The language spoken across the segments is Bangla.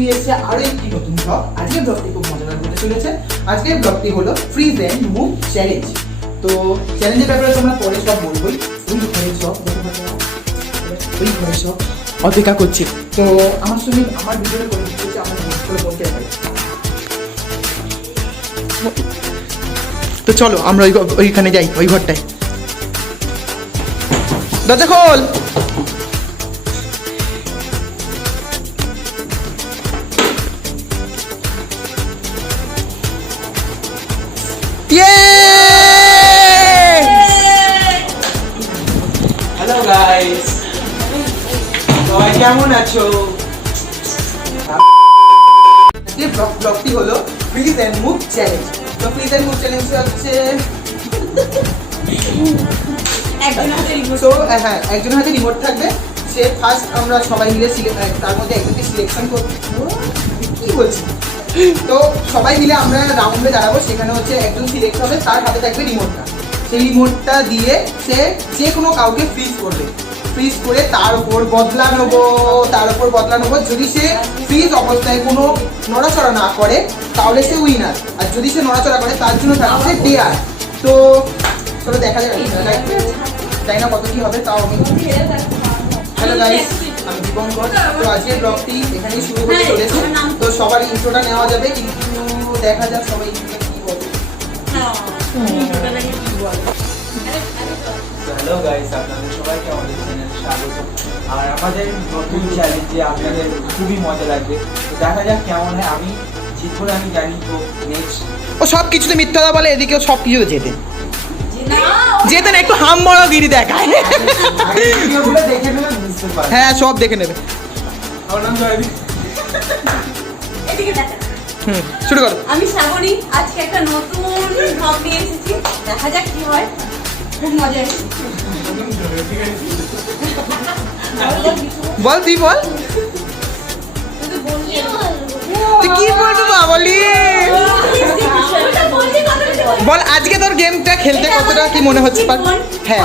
নিয়ে এসেছে আরো একটি নতুন ব্লগ। আজকের ব্লগটি খুব মজাদার হতে চলেছে। আজকের ব্লগটি হলো ফ্রিজ এন্ড মুভ চ্যালেঞ্জ। তো চ্যালেঞ্জের ব্যাপারে তোমরা পরে সব বলবোই। ওই ঘরে সব অপেক্ষা করছে। তো আমার সঙ্গে আমার ভিডিওটা করে দিচ্ছে আমার করে বলতে পারি। তো চলো আমরা ওইখানে যাই, ওই ঘরটায়। দরজা খোল। হ্যালো গাইস, সবাই কেমন আছো? এই ব্লগটি হলো ফ্রিজ এন্ড মুভ চ্যালেঞ্জ। তো ফ্রিজ এন্ড মুভ চ্যালেঞ্জ হচ্ছে একজনের হাতে রিমোট থাকবে। সে ফার্স্ট আমরা সবাই মিলে তার মধ্যে একজনকে সিলেকশন করব। কি বলছি, তো সবাই মিলে আমরা রাউন্ডে দাঁড়াবো। সেখানে হচ্ছে একজন সিলেক্ট হবে, তার হাতে থাকবে রিমোটটা। সেই রিমোটটা দিয়ে সে যে কোনো কাউকে ফ্রিজ করবে। ফ্রিজ করে তার উপর বদলা নেবো। যদি সে ফ্রিজ অবস্থায় কোনো নড়াচড়া না করে তাহলে সে উইনার, আর যদি সে নড়াচড়া করে তার জন্য থাকছে ডেয়ার। তো চলো দেখা যাক, জানি না কত কি হবে। তাও আমি হ্যালো গাইস, আমি দীপঙ্কর। তো আজকের ব্লগটি এখানেই শুরু হতে চলেছে। তো সবার ইন্ট্রোটা নেওয়া যাবে, কিন্তু দেখা যাক সবাই ইন্ট্রোটা কি বলে। হ্যালো গাইস, আপনাদের সবাইকে আমাদের চ্যানেলে স্বাগত। আর আমাদের নতুন চ্যালেঞ্জে আপনাদের খুবই মজা লাগবে। তো দেখা যাক কেমন হয়। আমি জিতবো না আমি জানি। তো নেক্সট ও সব কিছুতে মিথ্যা বলে, এদিকেও সব কিছুতে যেতেন একটু হাম বড় গিরি দেখায়। ভিডিওগুলো দেখে নেবে, বুঝতে পারবে। হ্যাঁ, সব দেখে নেবে। আমার নাম জয়দীপ। এদিকে দেখা। শুরু করো। আমি শ্রাবণী, আজকে একটা নতুন ব্লগ নিয়ে এসেছি। দেখা যাক কি হয়, খুব মজা এসেছে। বল, তুই বল, তুই কি বলবো বাবলি? বল আজকে তোর গেমটা খেলতে কতটা কি মনে হচ্ছে? হ্যাঁ,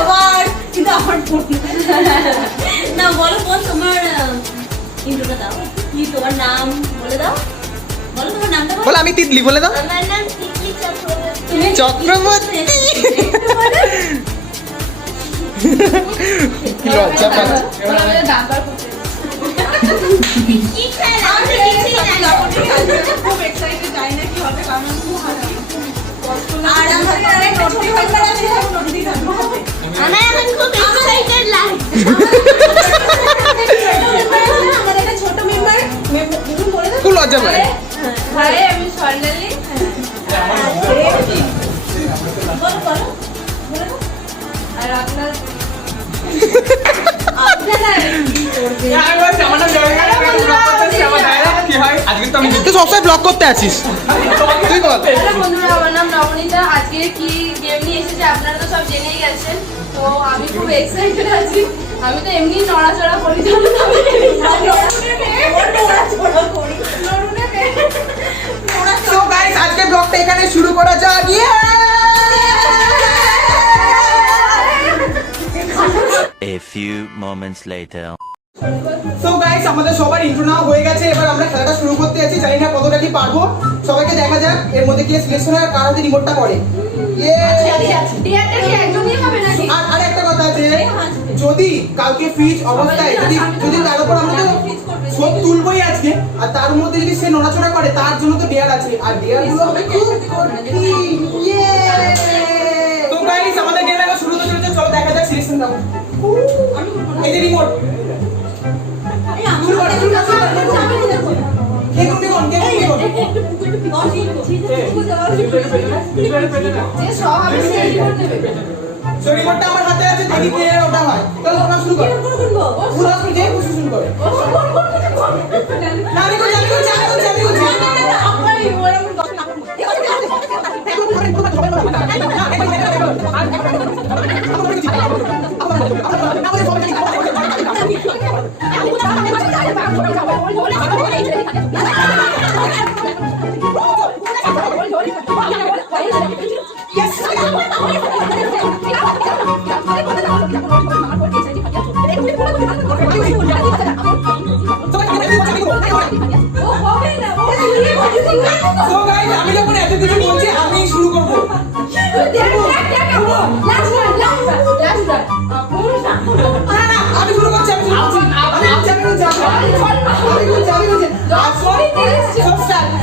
কিন্তু আমার না, বলো বল, তোমার ইন্ট্রোটা দাও। কি তোমার নাম বলে দাও, বলো তোমার নামটা বল। আমি তিতলি বলে দাও। আমার নাম তিতলি চক্রবর্তী। চক্রবর্তী। কি লজ্জা পাচ্ছে। কি খেলা? আমি কিছুই জানি না। খুব এক্সাইটেড, জানি না কি হবে, কারণ আমি খুব হাসি। আর আমাদের অনেক নোটিফিকেশন আছে, নোটিফিকেশন হবে। আমার এখন খুব এক্সাইটেড লাগে। আমাদের একটা ছোট মেম্বার বলে দাও। খুব লজ্জা পায়। হাই, আমি স্বর্ণালী। বলো বলো বলো। আর আপনার তুই সবসময় ব্লগ করতে আছিস, তুই বল। বন্ধুরা, আমার নাম নবনীতা। আজকে কি গেম নিয়ে এসেছে আপনারা তো সব জেনেই গেছেন। তো আমি খুব এক্সাইটেড আছি। আমি তো এমনি নড়াচড়া করি, জানেন আমি সো গাইস, আজকে ব্লগটা এখানে শুরু করা যাক। A few moments later. So guys, আমাদের সবার ইন্ট্রো নাও হয়ে গেছে। এবার আমরা খেলাটা শুরু করতে যাচ্ছি। জানি না কতটা কি পারবো। সবাইকে দেখা যাক এর মধ্যে কে সিলেকশন হয় আর কার হাতে রিমোটটা পড়ে। আর একটা কথা আছে, যদি কালকে ফ্রিজ অবস্থায় যদি তার উপর আমরা তো সব তুলবই আজকে, আর তার মধ্যে যদি সে নড়াচড়া করে তার জন্য তো ডেয়ার আছে, আর ডেয়ার গুলো হবে খুব কঠিন। তো গাইস, আমাদের গেম এখন শুরু হতে চলেছে। চলো দেখা যাক সিলেকশন দাও। এই যে রিমোট, রিমোটটা আমার হাতে আছে, দেখি কে ওটা হয়। চলো তোমরা শুরু করো। পুরো যে শুরু করো। না রে, আমি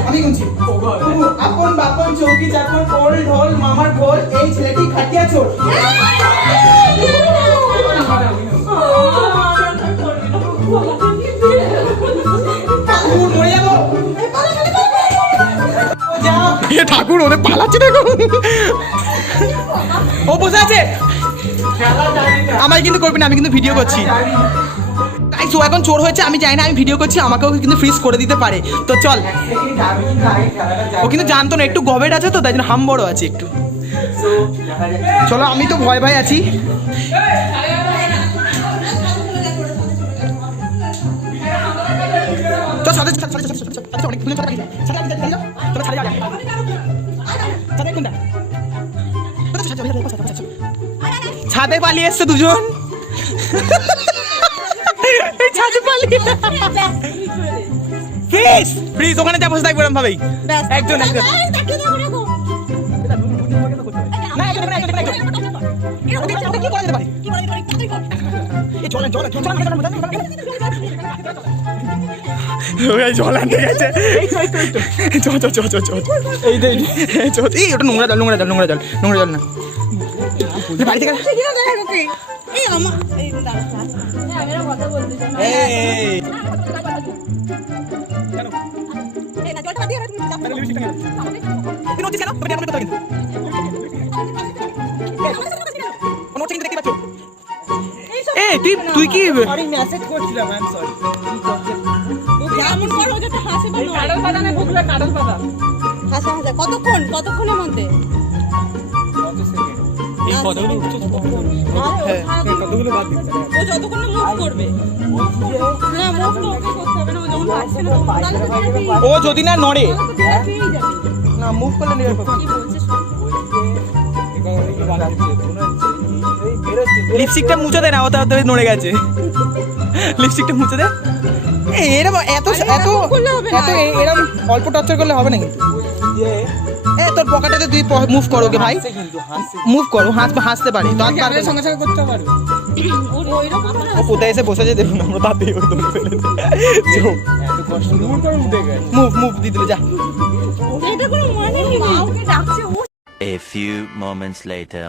আমি গুনছি আপন বাপন চৌকি চাপন কোল ঢোল মামার ঢোল এই ছেলেটি খাটিয়া চোর মরে যাবো ঠাকুর ওদের পালাচ্ছে দেখো ও বসে আছে আমায় কিন্তু করবি না আমি কিন্তু ভিডিও করছি গাইস ও এখন চোর হয়েছে আমি জানি না আমি ভিডিও করছি আমাকেও কিন্তু ফ্রিজ করে দিতে পারে তো চল ও কিন্তু জানতো না একটু গভীর আছে তো তাই জন্য হাম বড় আছে একটু চলো আমি তো ভয় ভয় আছি তো সাথে অনেক ছাদে পালিয়ে এসছে দুজন ছাদে পালিয়ে ফ্রিজ ফ্রিজ ওখানে যা বসে থাকবে এরকম ভাবেই একজন একজন না একজন কি করা যেতে পারে এই চলেন চলেন জল আনতে গেছে এই ওটা নোংরা জল না বাড়ি থেকে তুই কি মেসেজ করছিলাম কতক্ষণের মধ্যে ও যদি না নড়ে না মুভ করলে লিপস্টিকটা মুছে দে না ওটা নড়ে গেছে লিপস্টিকটা মুছে দে এরকম এত এত এত এরকম অল্প টর্চার করলে হবে না কিন্তু তোর পকেটে তুই মুভ করো ওকে ভাই মুভ করো হাসতে পারে সঙ্গে সঙ্গে করতে পারবে ও কোথায় এসে বসেছে দেখুন আমরা তাতে মুভ দিয়ে দিলে যা A few moments later.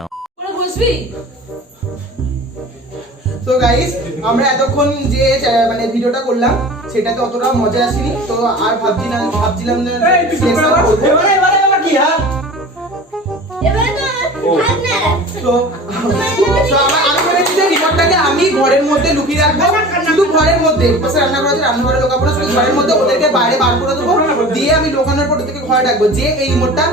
তো গাইস আমরা এতক্ষণ যে মানে ভিডিওটা করলাম সেটাতে অতটা মজা আসেনি তো আর ভাবছিলাম কি হ্যাঁ আমি বলেছি যে রিমোটটাকে আমি ঘরের মধ্যে লুকিয়ে রাখবো শুধু ঘরের মধ্যে পাশে রান্না করা আছে রান্নাঘরে লোকাবো না শুধু ঘরের মধ্যে ওদেরকে বাইরে বার করে দেবো দিয়ে আমি লোকানোর পর ওদেরকে ঘরে রাখবো যে এই রিমোটটা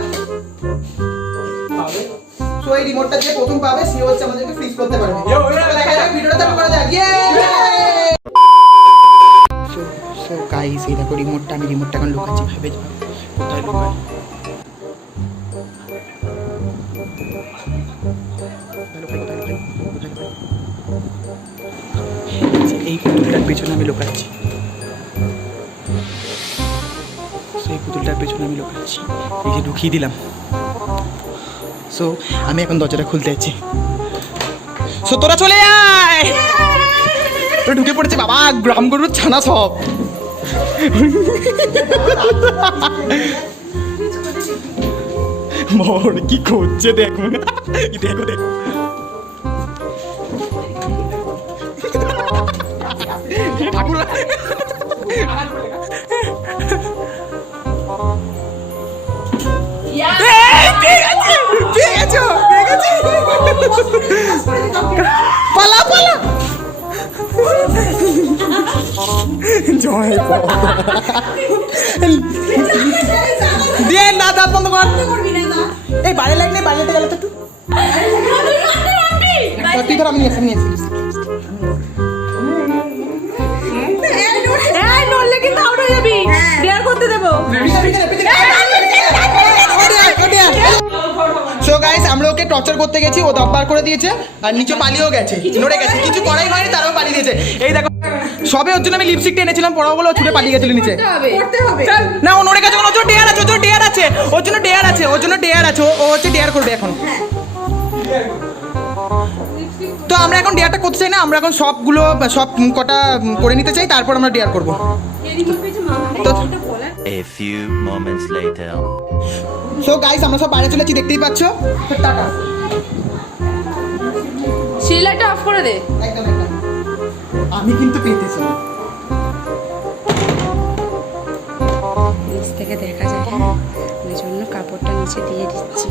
তো এই রিমোটটা যে প্রথম পাবে সে হচ্ছে আমাদেরকে ফ্রিজ করতে পারবে দেখা যাক ভিডিওটা চালু করা যাক সো গাইস এই দেখো রিমোটটা আমি রিমোটটা এখন লুকাচ্ছি ভেবে কোথায় লুকাই এই পুতুলটার পেছনে আমি লুকাচ্ছি সেই পুতুলটার পেছনে আমি লুকাচ্ছি এই যে ঢুকিয়ে দিলাম সো আমি এখন দরজাটা খুলতে যাচ্ছি সো তোরা চলে আয় তো ঢুকে পড়েছে বাবা গ্রাম গরুর ছানা সব বড় কি করছে দেখো দেখো দেখো ঠাকুর পালা পালা জয় দিয়ে না দাঁত বন্ধ কর এই বাইরে লাইট নেই বাইরে গেলে তো একটু তুই ধর আমি নিয়ে আসি নড়লে কিন্তু আউট হয়ে যাবি ডেয়ার করতে দেবো সো গাইস আমরা ওকে টর্চার করতে গেছি ও দাব বার করে দিয়েছে আর নিচে পালিয়েও গেছে নড়ে গেছে কিছু করাই হয়নি তারাও পালিয়ে দিয়েছে এই দেখো সবে ওর জন্য আমি লিপস্টিকটা এনেছিলাম পড়াবো বলে ও ছুটে পালিয়ে গেছিল নিচে না ও নড়ে গেছে ওর জন্য ডেয়ার আছে ওর জন্য ডেয়ার আছে ও হচ্ছে ডেয়ার করবে এখন তো আমরা এখন ডেয়ারটা করতে চাই না আমরা এখন সব কটা করে নিতে চাই তারপর আমরা ডেয়ার করবো তো A few moments later. So guys আমরা সব বাইরে চলেছি দেখতেই পাচ্ছ। তো টাটা। সিলিলাইটটা অফ করে দে। একদম একদম। আমি কিন্তু পেতেছি। নিচ থেকে দেখা যায়, হ্যাঁ, ওই জন্য কাপড়টা নিচে দিয়ে দিচ্ছি।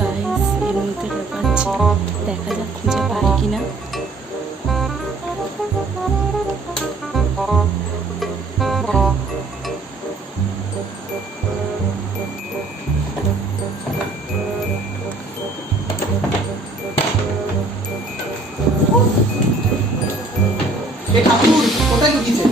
গাইস এর মধ্যে ঢোকাচ্ছি, দেখা যাক খুঁজে পাই কিনা। এ ঠাকুর কোথায় লুকিয়েছে?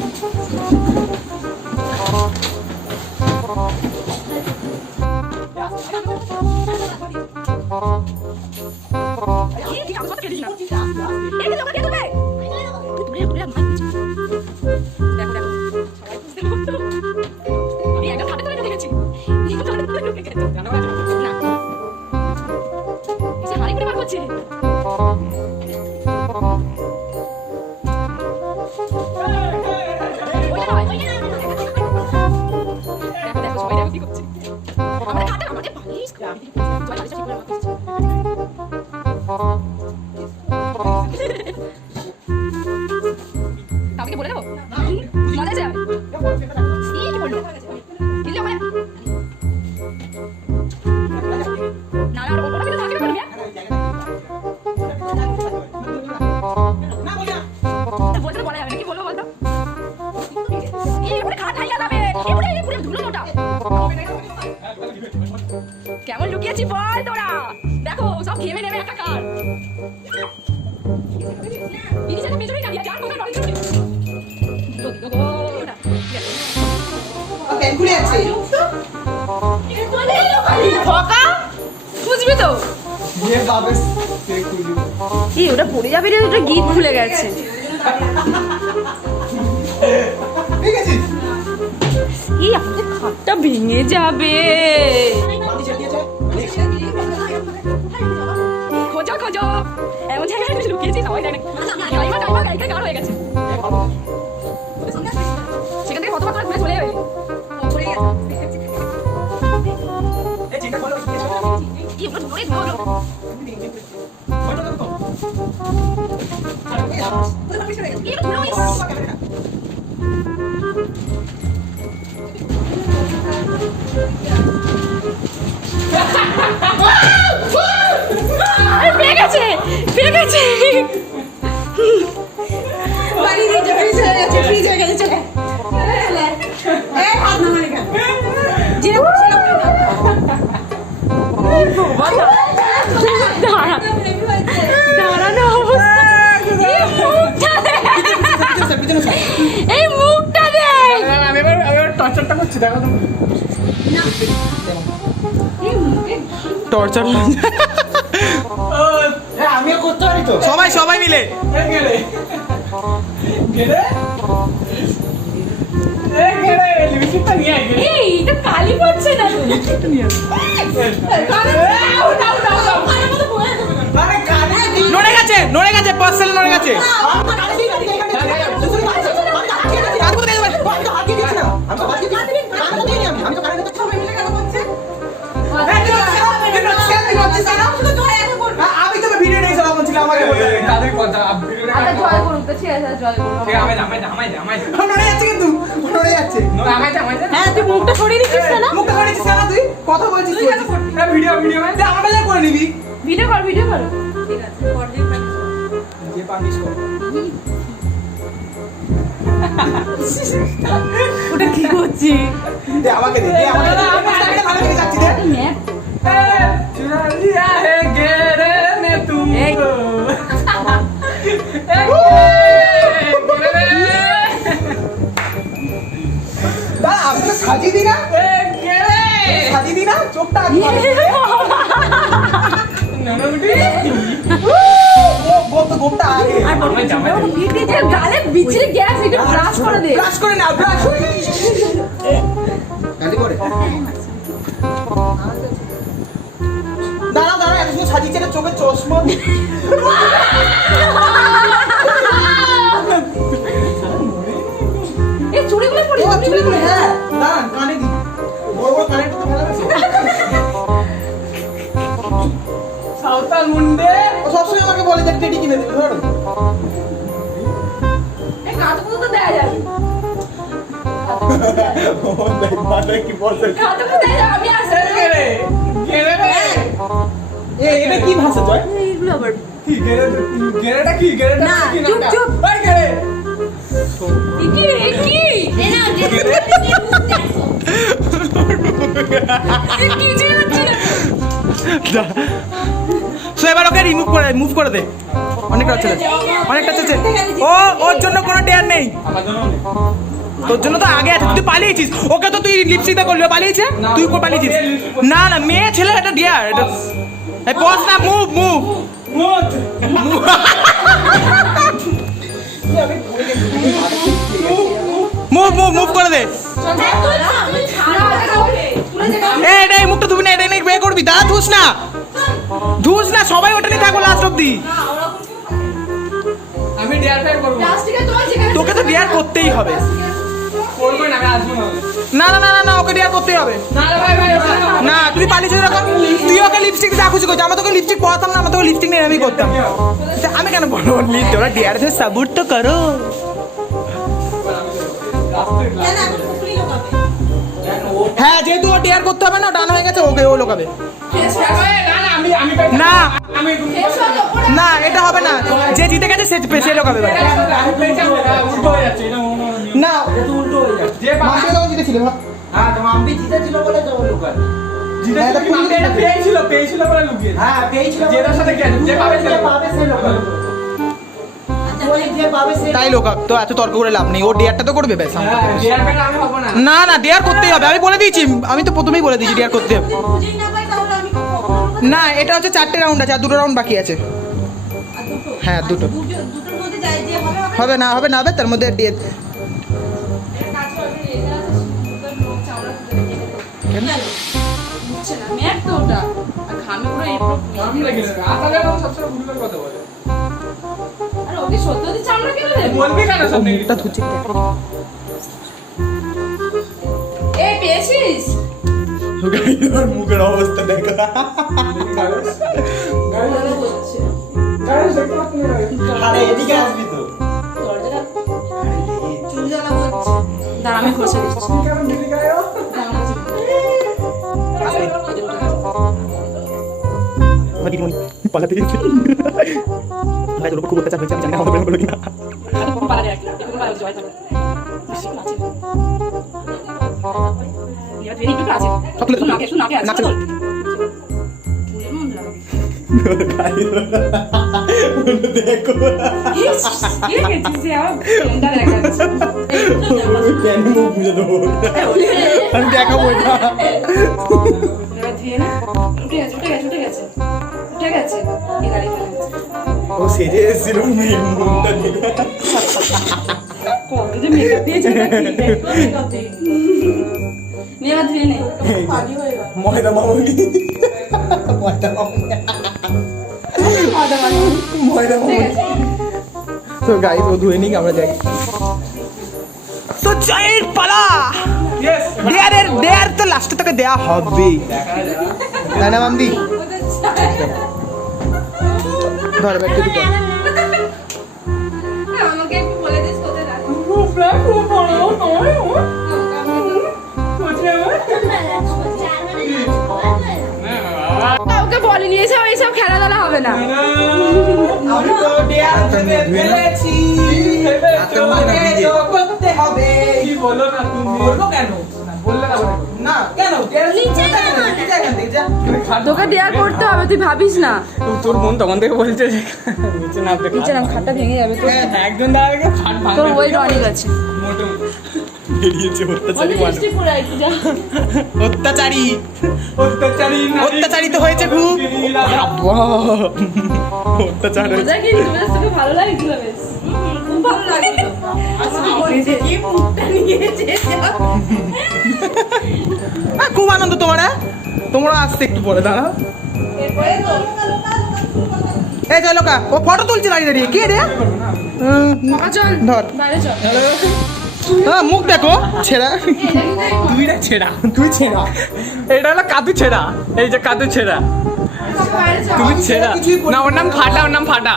কাউকে বলে দেবো মজা যাবে কি বললো দিলে আমার না না ওটা কিন্তু থাকে বলবি বলতে বলা যাবে না কি বলবো বলতো এই পুরো খাট হাইয়া যাবে এই পুরো ধুলো মোটা কেমন লুকিয়েছি বল তোরা দেখো সব ঘেমে নেবে একাকার ini saya pencuri kali ya jangan kotor orang ini ওকে খুলে আছে। ফকা বুঝবি তো ये वापस से खुली। এই ওটা পড়ে যাবে রে ওটা গিট খুলে গেছে ঠিক আছে। এই আমাদের খাটটা ভেঙে যাবে খোঁজো খোঁজো এমন জায়গায় লুকিয়েছি সবাই জানে গাড়ি গাড় হয়ে গেছে সেখান থেকে কতবার করে ঘুরে চলে যাবে এই ওটা ধরে ধরো এই ধরো পেয়ে গেছে বাড়ি দিয়ে ফ্রিজ হয়ে গেছে চলে এই হাত নামা লেখা জিরে করছি না দাঁড়ানো অবস্থা এই মুখটা দেখ আমি এবার টর্চারটা করছি দেখো তুমি। টর্চার আমিও করতে পারি তো সবাই মিলে এই এটা কালি পড়ছে না নড়ে গেছে পার্সেল নড়ে গেছে আমি তো ভিডিও নেই সব বলছিলাম আমাকে তাদের কথা আচ্ছা জয় করুন তো ঠিক আছে জয় করুন নড়ে যাচ্ছে কিন্তু নড়ে যাচ্ছে হ্যাঁ তুই মুখটা সরিয়ে দিচ্ছিস না মুখটা করেছিস না তুই কথা বলছিস ভিডিও আমারটা যা করে নিবি ভিডিও কর ঠিক আছে পরদিন যে পানিশ কর ওটা কি করছি দে আমাকে দে আমাকে দে আমি ভালো করে যাচ্ছি দে ম্যাপ चुरा लिया है घेरे में तुमको দাদা আপনি তো সাজিয়ে দিন না গোপটা আগে গালে বিচে গ্যাস একটু ব্রাশ করে দে। ব্রাশ করে না, ব্রাশ গালি করে দাঁড়া দাঁড়া, এত সুন্দর সাজিয়েছে রে, চোখে চশমা। এই চুড়িগুলো পরি, ও চুড়িগুলো, হ্যাঁ দাঁড়ান, কানে দি, বড় বড় কানে তো ভালো লাগছে। সাঁওতাল মুন্ডে ও সবসময় আমাকে বলে যে টেডি কিনে দিবি, ধরো এই কাঁধগুলো তো দেয়া যাবে। কি বলছে কাঁধগুলো দেয়া যাবে, আমি আসছি। এটা কি ভাষা তুই? এইগুলো আবার গেরেটা কি গেরেটা না, কি চুপ, চুপ। ওই গেরে কি এই নাও, যে দেখো। কি যে হচ্ছে সো এবার ওকে রিমুভ করে মুভ করে দে, অনেকটা চলেছে, অনেকটা চলেছে। ও ওর জন্য কোনো ডেয়ার নেই, আমার জন্য তোর জন্য তো আগে আছে, তুই পালিয়েছিস, ওকে তো তুই লিপস্টিক দিয়ে করলি, ও পালিয়েছে, তুই কো পালিয়েছিস? না না, মেয়ে ছেলে এটা ডিয়ার, এটা এই পজ না, move move move move move move করে দে। এটা এই মুখটা ধুবি না, এটা নিয়ে বে করবি, দাঁড়া, ধুস না, ধুস না, সবাই ওটা নিয়ে থাকবো লাস্ট অব্দি। আমি ডিয়ার ফেয়ার করব তোকে তো ডিয়ার করতেই হবে। করব না, আমি আসবো না। না না না না না, ওকে ডিয়ার করতেই হবে। না ভাই ভাই ওটা না। না তুই পালিয়েছিস এরকম, তুই ওকে লিপস্টিক যা খুশি করছিস, আমরা তোকে লিপস্টিক পড়াতাম না, আমরা তোকে লিপস্টিক নিয়ে আমি করতাম। তা আমি কেন বলবো তোরা ডিয়ার সে সাবুর তো করো। কেন এখন কুকুরি লোকাবে? হ্যাঁ যেহেতু ও ডিয়ার করতে হবে না, ডান হয়ে গেছে, ওকে ও লোকাবে। না না, আমি আমি না আমি না এটা হবে না, যে জিতে গেছে সে লোকাবে এবার। উল্টো হয়ে যাচ্ছে, এটা না এটা উল্টো হয়ে যাচ্ছে। যে মাসে তখন জিতেছিল, হ্যাঁ তো মাম্পি জিতেছিল বলে তো লুকাল। হ্যাঁ, এটা মাম্পি এটা পেয়েছিল বলে লুকিয়ে। হ্যাঁ পেয়েছিল জেতার সাথে কি যে পাবে সে পাবে সে লোকাল ওই যে পাবে সে তাই লোকাব, তো এত তর্ক করে লাভ নেই, ও ডিয়ারটা তো করবে ব্যাস। হ্যাঁ ডিয়ার ফেয়ার আমি হব না। না না ডিয়ার করতেই হবে, আমি বলে দিয়েছি, আমি তো প্রথমেই বলে দিয়েছি ডিয়ার করতে হবে। বুঝেই না পাই তাহলে আমি কখনো না এটা হচ্ছে 4টে রাউন্ড আছে, আর 2টো রাউন্ড বাকি আছে। আর দুটো হ্যাঁ, দুটো। দুটোর মধ্যে যাই যে হবে হবে হবে না হবে না হবে, তার মধ্যে কাজ করবে এটা লোক চামড়া তুলে বুঝছে না ম্যাট তো ওটা, আর ঘামে পুরো এই পুরো আমি লেগে যাবে। আসলে ও সবসময় ভুলের কথা বলে। আর ওকে সত্যি চামড়া কেন দেবে? বলবি কেন সব মুখটা ধুচ্ছে। এই পেয়েছিস? মুখের অবস্থা দেখো। ভালো বলছে আরে এদিকে আসবি তো দরজাটা চুল জ্বালা হচ্ছে দাঁড়া আমি ঘষে দিচ্ছি। পালাতে গেছি ভাই, তোর উপর খুব অত্যাচার হয়েছে, আমি জানি না হবে বলো কিনা। পালা দিয়ে রাখি, এখন পালা জয় থাকে। বেশি নাচে। ইয়া ট্রেনিং কি আছে? সব তুলে শুন নাকে আছে। নাচে। পুরে মন লাগে। দেখো কি গেছিস আর ফোনটা দেখা যাচ্ছে। কেন মুখ বুঝে দেবো, আমি দেখাবো এটা। এবার ধুয়ে নে। উঠে গেছে। এই গাড়ি ফেলে গেছে। ও সেজে এসেছিল মেয়ে মুখটা দিয়ে। কত যে মেকআপ দিয়েছে নাকি? মেকআপ দিয়ে। নে এবার ধুয়ে নে। পানি হয়ে গেল ময়দা মামুনি, ময়দা মামুনি, ময়দা মামুনি। তো গাইস ও ধুয়ে নিক, আমরা যাই। তো জয়ের পালা। ইয়েস দেয়ার তো লাস্টে তোকে দেয়া হবে, তাই না মামদি? ধর ব্যাগ দিতে। আমাকে একটু বলে দিস কোথায় রাখবো। ওকে বলিনি এইসব খেলাধুলা হবে না। আমি তো ডিয়ার ভেবে ফেলেছি, তোমাকে তো করতে হবে। কি বলো না তুমি? বলবো কেন? বললে না বলে। না কেন? ডিয়ার নিচে নামা না। নিচে এখান থেকে যা। তোকে দেয়ার করতে হবে, তুই ভাবিস না। তোর বোন তখন থেকে বলছে যে নিচে নামতে নিচে নাম খাটটা ভেঙে যাবে তোর, হ্যাঁ, একজন দাঁড়াবে খাট তোর ভাঙবে ওয়েট অনেক আছে। মোটে বেরিয়েছে অত্যাচারী মানুষ। লিপস্টিক পরে আইছি যা। অত্যাচারী অত্যাচারী অত্যাচারী তো হয়েছে খুব। বাবা, অত্যাচার হয়েছে। মজা কি ড্রেস তোকে ভালো লাগছিল বেশ? খুব ভালো লাগছিল। কি মুখটা নিয়েছে খুব আনন্দ তোমার। তোমরা আসতে একটু পরে দাঁড়া। এরপরে তো এই চলো কা ও ফটো তুলছে দাঁড়িয়ে দাঁড়িয়ে। কে রে? চল ধর। বাইরে চল। হ্যাঁ মুখ দেখো ছেঁড়া। তুই না ছেঁড়া, তুই ছেঁড়া। এটা হলো কাদু ছেঁড়া, এই যে কাদু ছেঁড়া। বাইরে চল। তুই ছেঁড়া না, ওর নাম ফাটা, ওর নাম ফাটা।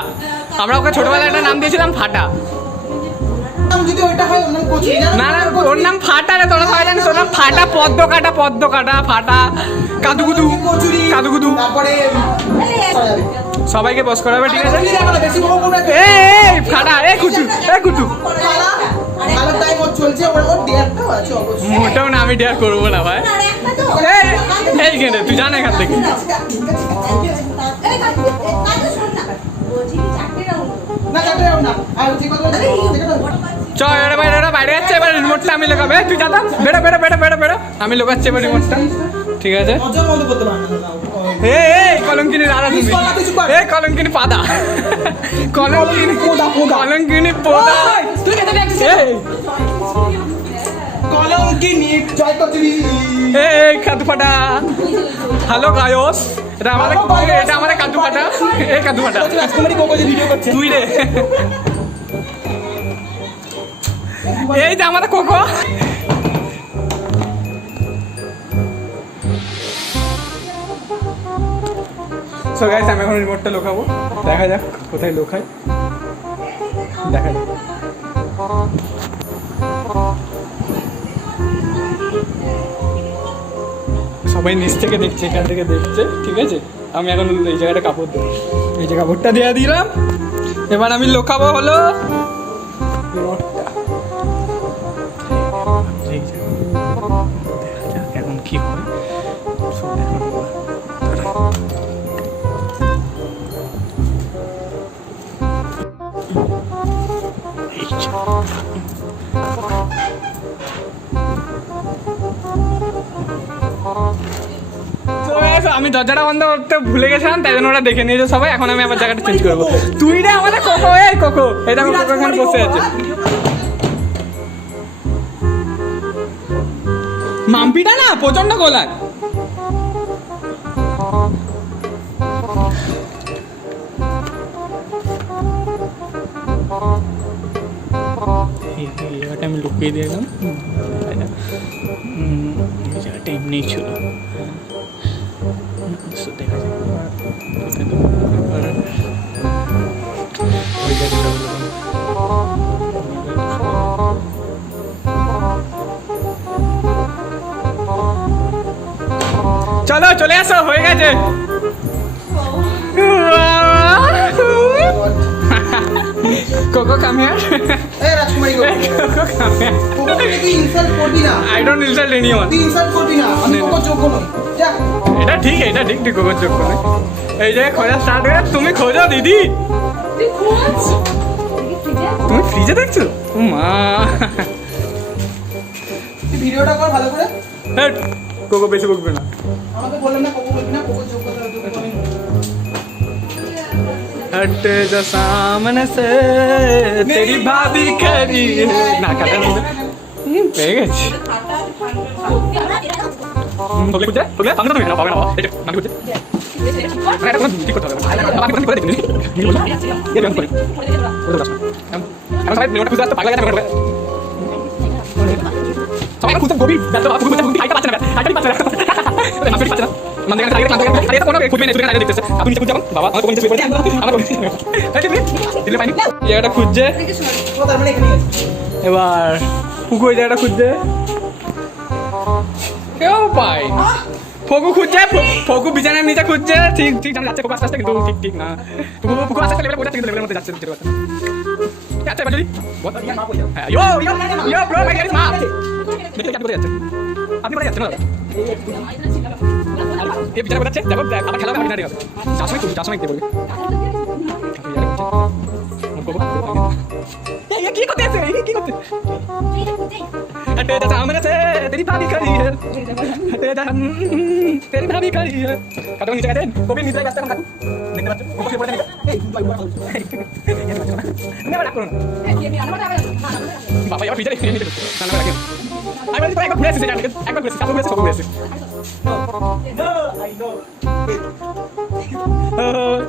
আমরা ওকে ছোটবেলায় একটা নাম দিয়েছিলাম ফাটা। যদি ওইটা হয় ওর নাম কচুরি। না না, ওর নাম ফাটা রে, তোরা সবাই জানিস ওর নাম ফাটা। পদ্ম কাটা, পদ্ম কাটা, ফাটা, কাদুগুদু, কচুরি কাদুগুদু। তারপরে করা যাবে। সবাইকে বস করাবে, ঠিক আছে? বেশি বড় করবে। এই ফাটা, এই কুচু, এই কুটু। ভালো টাইম ওর চলছে, ওর দেয়ারটাও আছে অবশ্যই। মোটেও না, আমি ডেয়ার করবো না ভাই। আর একটা তো এই কেনে তুই জানা এখান থেকে। এই কাজ শোন না বলছি কি 4টে রাউন্ড না কাটে না। আর যে কথা বলছি চ এবারে বাইরে, এবারে বাইরে যাচ্ছে, এবার রিমোটটা আমি লাগাবে। তুই যাতাম, বেরো বেরো বেরো বেরো বেরো। আমি লোকাচ্ছি এবার রিমোটটা, ঠিক আছে? মজা মতো করতে পারে না। এই কলঙ্কিনী দাদা তুমি, এই কলঙ্কিনী পাদা, কলঙ্কিনী কলঙ্কিনী পোদা। এই কলঙ্কিনী জয় কচুরি। এই কাদু ফাটা। হ্যালো গায়স, এটা আমাদের, এটা আমাদের কাদু ফাটা। এই কাদু ফাটা রাজকুমারী কোকো যে ভিডিও করছে। তুই রে। এই যে আমাদের কোকো। সো গাইস, আমি এখন রিমোটটা লোকাবো। দেখা যাক কোথায় লোকাই, দেখা যাক। সবাই নিচ থেকে দেখছে, এখান থেকে দেখছে, ঠিক আছে? আমি এখন এই জায়গাটা কাপড় দেবো, এই যে কাপড়টা দিয়ে দিলাম। এবার আমি লোকাবো হলো রিমোটটা। এই যে, দেখা যাক এখন কি হয়। সব এখন এই যে। So guys, আমি দরজাটা বন্ধ করতে ভুলে গেছিলাম, তাই জন্য ওরা দেখে নিয়েছে সবাই। এখন আমি আবার জায়গাটা চেঞ্জ করবো। তুই রে আমাদের কোকো, এই কোকো, এটা কোকো এখানে বসে আছে। মাম্পিটা না প্রচন্ড গোলায়। এই জায়গাটা আমি লুকিয়ে দিলাম। এই জায়গাটা এমনিই ছিল। So, দেখা যাক কোথায় লুকাতে পারে। ওই জায়গাটা চলো চলে আসো, হয়ে গেছে। Coco come here. এই রাজকুমারী কোকো। Coco come here. কোকোকে তুই ইনসাল্ট করবি না। I don't insult anyone. তুই ইনসাল্ট করবি না। আমি কোকো যোগ্য নই। যা। এটা ঠিক, এটা ঠিক, ঠিক কোকোর যোগ্য নয়। এই যে খোঁজা স্টার্ট হয়ে, তুমি খোঁজো দিদি। তুই খোঁজ। তুমি ফ্রিজে দেখছো? ও মা, তুই ভিডিওটা কর ভালো করে। হ্যাট, কোকো বেশি বকবে না। আমাকে বললাম না কোকো বলবি না, কোকো যোগ্যতা যোগ্য নই। हट जो सामने से तेरी भाभी खड़ी है। ना काटा नहीं পেয়ে গেছি। ওকে বুঝছে, ওকে আমি তো তুমি না পাবে না। এই যে আমি বুঝছে, না এটা কোনো ঠিক করতে হবে। আমি কোনো করে দেখি নি বল। এই আমি করি ওটা দাও। আমি সবাই নোট খুঁজে আসতে পাগলা গেছে। সবাই খুঁজতে গবি দেখো, আপনি খুঁজতে খুঁজতে হাইটা পাচ্ছে না, হাইটা পাচ্ছে না, না পাচ্ছে না। মানে এখানে আগে প্ল্যান করে, আরে তো কোনো খুঁজবে না, তুই আগে দেখতেছ। আপনি নিচে খুঁজে যাবেন বাবা, আমার কোন নিচে পড়ে আমার কোন দিলে পাইনি। এই জায়গাটা খুঁজছে, ও তার মানে এখানে আছে। এবার ফুকু ওই জায়গাটা খুঁজছে, কেউ পাই। ফুকু খুঁজছে, ফুকু বিছানার নিচে খুঁজছে। ঠিক ঠিক জানা যাচ্ছে ফুকু আস্তে আস্তে, কিন্তু ঠিক ঠিক না। ফুকু আস্তে আস্তে লেভেলে পৌঁছাচ্ছে, কিন্তু লেভেলের মধ্যে যাচ্ছে, বুঝতে পারছেন? আচ্ছা এবার যদি হ্যাঁ, ইয়ো ইয়ো ইয়ো ব্রো, মাই ডিয়ার মা, দেখতে কেমন করে যাচ্ছে? আপনি করে যাচ্ছেন না? এই বিচার করতে দেখো, আবার খেলা হবে, আমি না দেখো। চাষমাই দিতে বলবে। এই কি করতে আছে? এই কি করতে? भाभी खड़ी है तेरी भाभी खड़ी है काटो नीचे गए कभी नीचे गए हम काटू देखते पाচ্ছ কোকো পড়ে নেই এই তুই বড় নেবা করো বাবা এবার ফিজারে নিয়ে নিতে না না রাখি আমি বলি একবার ঘুরে আসি একবার ঘুরে আসি সব ঘুরে আসি সব ঘুরে আসি No, I know.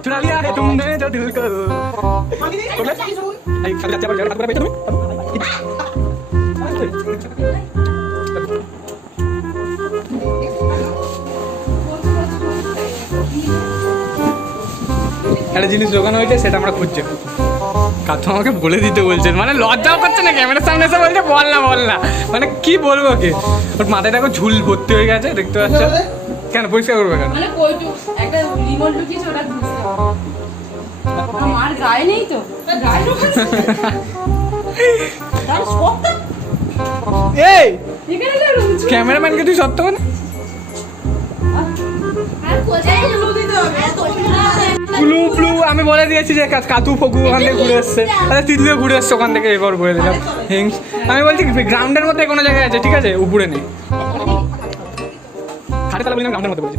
चुरा लिया है तुमने जो दिल को आई खाली जाते पर हाथ पे একটা জিনিস দোকান হয়েছে সেটা আমরা খুঁজছি কাতো আমাকে বলে দিতে বলছেন মানে লজ্জাও করছে না ক্যামেরার সামনে এসে বলছে বল না মানে কি বলবো ওকে ওর মাথায় দেখো ঝুল ভর্তি হয়ে গেছে দেখতে পাচ্ছ কেন পরিষ্কার করবে কেন মানে কইটুক একটা রিমোট লুকিয়েছে ওটা ঘুরছে আমার গায়ে নেই তো গায়ে ঢুকেছে তার সবটা এই এখানে না রুমছু ক্যামেরাম্যানকে তুই সত্য না আর কোথায় লুকু দিতে হবে ব্লু ব্লু আমি বলে দিয়েছি যে কাতু ফকু ওখান থেকে ঘুরে এসছে আরে তিতলিও ঘুরে এসছে ওখান থেকে এবার বলে দিলাম হিংস আমি বলছি গ্রাউন্ডের মধ্যে কোনো জায়গায় আছে ঠিক আছে উপরে নেই খাটে তালা বললাম গ্রাউন্ডের মধ্যে বলছি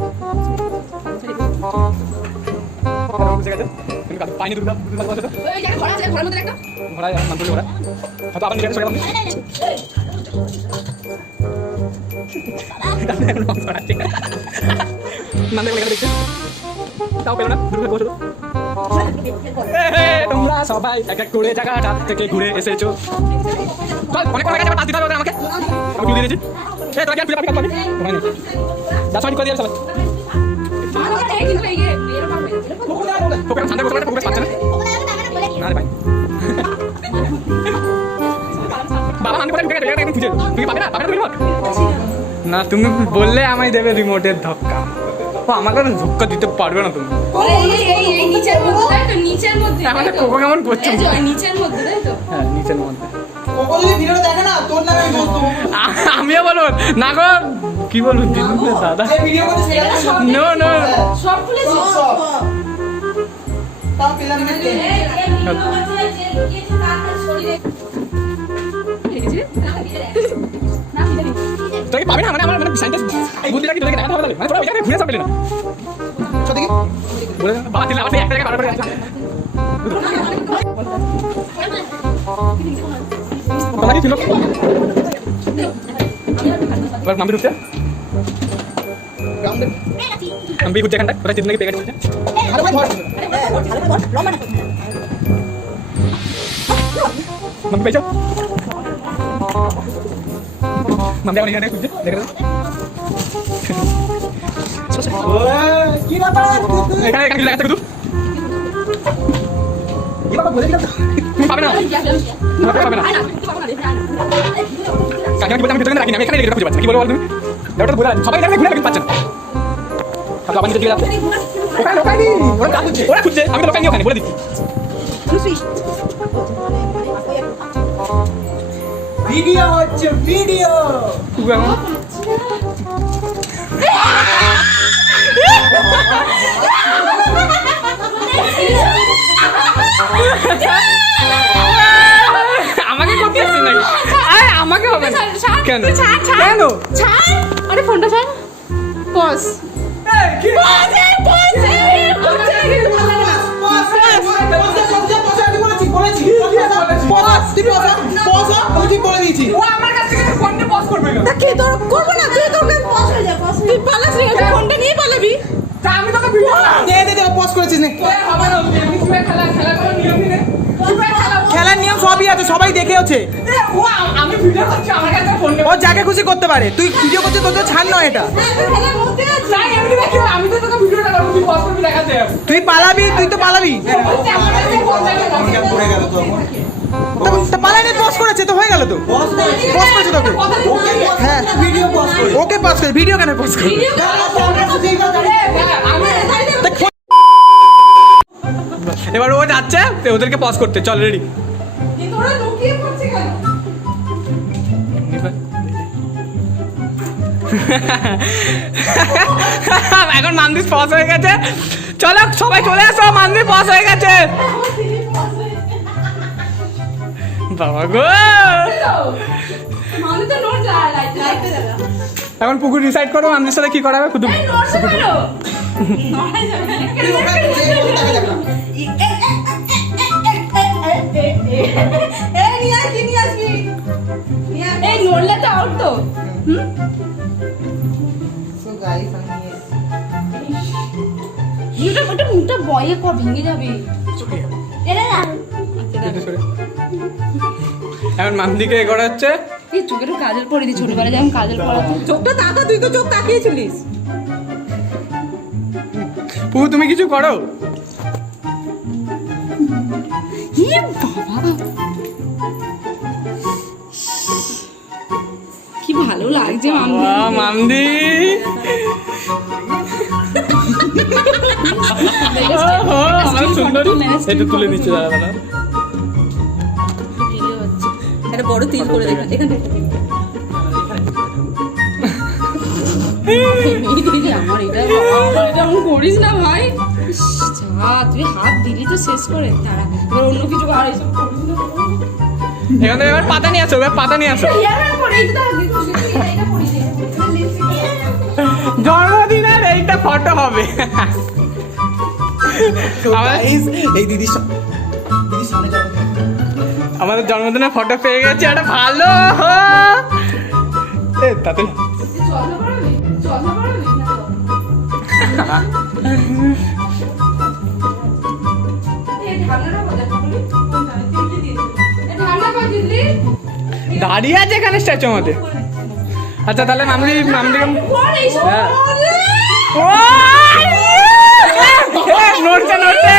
পানি দুধ ওই জায়গা ঘোড়া আছে ঘোড়ার মধ্যে একটা ঘোড়া মানতে ঘোড়া হয়তো আবার নিজের সরে যাবো নান্দে বলে দেখছে তাও পেলো না দুটো বসলো তোমরা সবাই এক এক করে জায়গাটা থেকে ঘুরে এসেছো চল অনেক অনেক জায়গা পাস দিতে হবে আমাকে আমি তুলে দিয়েছি এই তোরা কি আর পিলা পাবি ওখানে যা সরি করে দিও সবাই আমার এই কিন্তু এই এর পারবে ওকে শান্ত করে ওকে পাচ্ছে না না রে ভাই বাবা আমি বলে ঢুকে গেছে খুঁজে তুই পাবে না রিমোট না তুমি বললে আমায় দেবে রিমোটের ধাক্কা ও আমাকে ধাক্কা দিতে পারবে না তুমি এই নিচের মধ্যে তাই তো নিচের মধ্যে এখন কোকো কেমন করছে এই যে নিচের মধ্যে তাই তো হ্যাঁ নিচের মধ্যে কোকো যদি ভিডিওটা দেখে না তোর নামে আমি দোষ দেবো আমিও বলবো না গো কি বলবো দিন দাদা যে ভিডিও করতে সেটা নো নো সব খুলেছি সব তাও পেলাম না কে তুই পাবি না মানে আমার মানে সাইন্টিস্ট এই বুদ্ধিটা কি তোকে দেখাতে হবে মানে তোরা ওই জায়গায় ঘুরে সব পেলি না সত্যি কি বলে বাবা দিলে আবার একটা জায়গায় কারণ করে তোরা কি ছিল এবার নাম দিতে গ্রাউন্ডে আমি বুঝতে এখানটা তোরা চিন্তা নাকি পেয়ে গেছে আরে ভাই ধর মামি পেয়েছো মামি আমার এখানে খুঁজছে দেখে দাও কি ব্যাপার এখানে এখানে লাগাতে শুধু কি বাবা বলে দিলাম তুমি পাবে না পাবে না কাকে কি বলতে আমি ভিতরে রাখি না আমি এখানে রেখে খুঁজে পাচ্ছি কি বলবো তুমি ওটা বোঝা সবাই এখানে ঘুরে পাচ্ছে না আবার নিচে দিকে যাচ্ছে ওখানে লোকাইনি ওরা খুঁজছে আমি তো লোকাইনি ওখানে বলে দিচ্ছি ভিডিও হচ্ছে ভিডিও আমাকে করতে আসছে নাকি আরে আমাকে হবে না কেন কেন আরে ফোনটা ছাড় পজ ও আমার কাছ থেকে ফোনটা পজ করবে না কি তোর করব না তুই তোকে পজ হয়ে যা পজ তুই পালাস রে ফোনটা নিয়ে পালাবি তা আমি তোকে ভিডিও দে পজ করেছিস নে হবে না এমনি তুমি খেলা করার নিয়ম নেই খেলার নিয়ম সবই আছে সবাই দেখেওছে ও আমি ভিডিও করছি আমার কাছে ফোন ও যাকে খুশি করতে পারে তুই ভিডিও করছিস তোর তো ছাড় নয় এটা খেলার মধ্যে আছে না এমনি দেখি আমি তো তোকে ভিডিওটা করব তুই পজ করবি দেখাতে হবে তুই পালাবি তুই তো পালাবি পড়ে গেল তো তা পালাইনি পজ করেছে তো হয়ে গেল তো পজ করেছে তোকে হ্যাঁ ভিডিও পজ করে ওকে পজ করে ভিডিও কেন পজ করে এবার ও যাচ্ছে ওদেরকে পজ করতে চল রেডি কিন্তু ওরা লুকিয়ে পড়ছে কেন এখন মান্দির পজ হয়ে গেছে চলো সবাই চলে আসো মান্দির পজ হয়ে গেছে বাবা গো মামনি তো নোট লাইট দাদা এখন পুকুর ডিসাইড করো আমাদের সাথে কি করা হবে শুধু এই নোট বলো তুই ওখানে যে কোনো দেখা যাবে না। এই নিয়ে আসবি নিয়ে আসবি এই নোটলে তো আউট তো So guys, আমি নিয়ে এসেছি। ওটা মুখটা বয়ে কর ভেঙে যাবে এটা না এখন মামদিকে করা হচ্ছে এই চোখে একটু কাজল পরে দি ছোটবেলায় যেমন কাজল পরাতো চোখটা তাকা তুই তো চোখ তাকিয়েছিলিস পুহু তুমি কিছু করো কি ভালো লাগছে মামনি বাহ, মামদি ওহো, আমার সুন্দরী এটা তুলে নিচ্ছে দাদা দাদা একটা বড় তিল করে দেখ এখান থেকে আমার এটা এমন করিস না ভাই ইস, যা তুই হাত দিলি তো শেষ করে তারা এবার অন্য কিছু আর এইসব করিস না এখান থেকে এবার পাতা নিয়ে আসো এবার পাতা নিয়ে আসো ইয়ার পরে এই তো এটা পরিস জন্মদিনের এইটা ফটো হবে আমার- এই দিদির সামনে যাবো। আমাদের জন্মদিনের ফটো পেয়ে গেছে এটা ভালো এ তাতে না। চল পারবি না এই ঢাকনাটা বাজা বলি কোনটা তিনটে দিয়ে এই ঢাকনা কই দিলি দাঁড়িয়ে আছে এখানে স্ট্যাচু আমাদের আচ্ছা তাহলে মামদিকে কোন এইসব হ্যাঁ। ও নড়ছে নড়ছে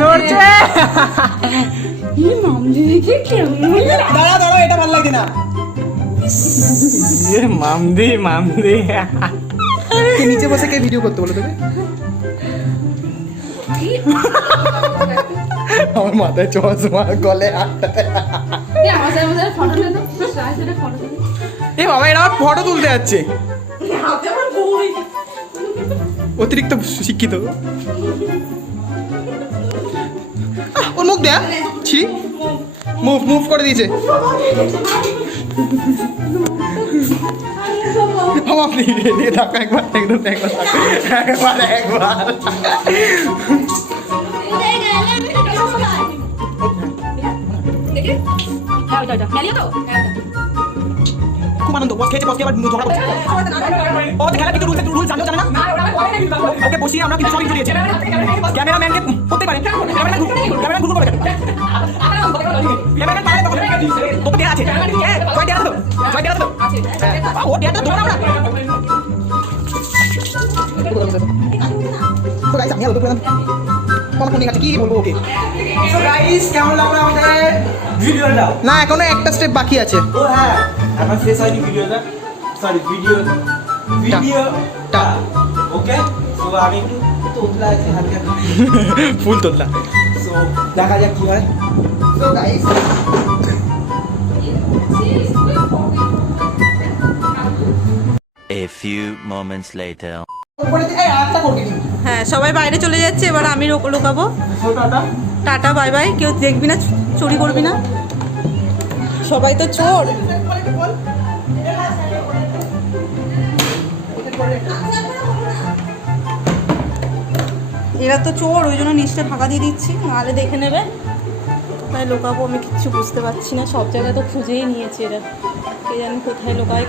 নড়ছে এই মামদি দেখে কেমন দাঁড়া এটা ভালো লাগে না। এ মামদি কে নিচে বসে কে ভিডিও করতে বলো তোকে? আমার মাথায় চশমা গলে হাতটা এই আমাদের ফটো নে তো রাইসের ফটো নে এ বাবা এরা ফটো তুলতে যাচ্ছে হাতে আমার বই অতিরিক্ত শিক্ষিত ওর মুখ দেয়া ছি মুভ করে দিয়েছে আপনি দিয়ে থাকো একবার হ্যাঁ ওটা খেলিও তো খুব আনন্দ বস খেয়েছে বসকে আবার ঝগড়া করছে ও খেলা কিন্তু রুলস জানো জানে না ওকে বসিয়ে আমরা কিন্তু সবই দিয়েছি ক্যামেরাম্যানকে করতে পারে ক্যামেরাম্যান গুলো করে ক্যামেরাম্যান পারে তো তোকে দেয়া আছে কয় দেয়া তো ও দেয়া তো তোমরা আমরা তো গাইস আমি আর ওদের আমার ফোনে আছে কি বলবো ওকে তো গাইস কেমন লাগলো আমাদের ভিডিওটা না এখনো একটা স্টেপ বাকি আছে ও হ্যাঁ এখন শেষ হয়নি ভিডিওটা সরি ভিডিওটা ওকে তো আমি একটু তোতলা আছে হালকা ফুল তোলা সো দেখা যাক কি হয় তো guys A few moments later. বলে এই আটটা করবি নি হ্যাঁ সবাই বাইরে চলে যাচ্ছে এবার আমি লুকাবো টাটা বাই বাই কেউ দেখবি না চুরি করবি না সবাই তো চোর এরা তো চোর ওই জন্য নিচটা ফাঁকা দিয়ে দিচ্ছি নাহলে দেখে নেবে কোথায় লুকাবো আমি কিচ্ছু বুঝতে পারছি না সব জায়গায় তো খুঁজেই নিয়েছে এরা কে জানি কোথায় লুকায়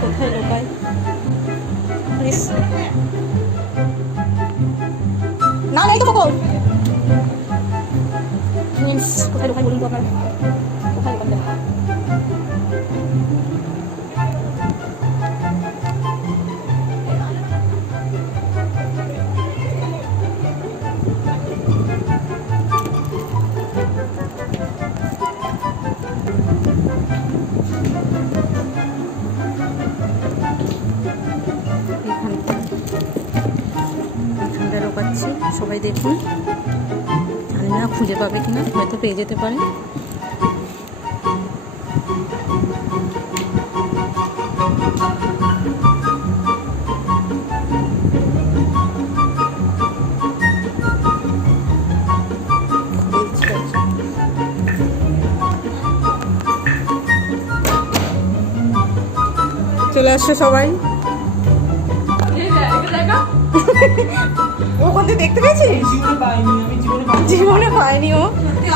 প্লিজ না এই তো কোথায় লুকায় বলুন তো আপনার কোথায় লুকান এখানটা লুকাচ্ছি সবাই দেখুন জানি না খুঁজে পাবে কিনা হয়তো পেয়ে যেতে পারে চলে আসছে সবাই। ওখান থেকে দেখতে পেয়েছিস? জীবনে পাইনি ও।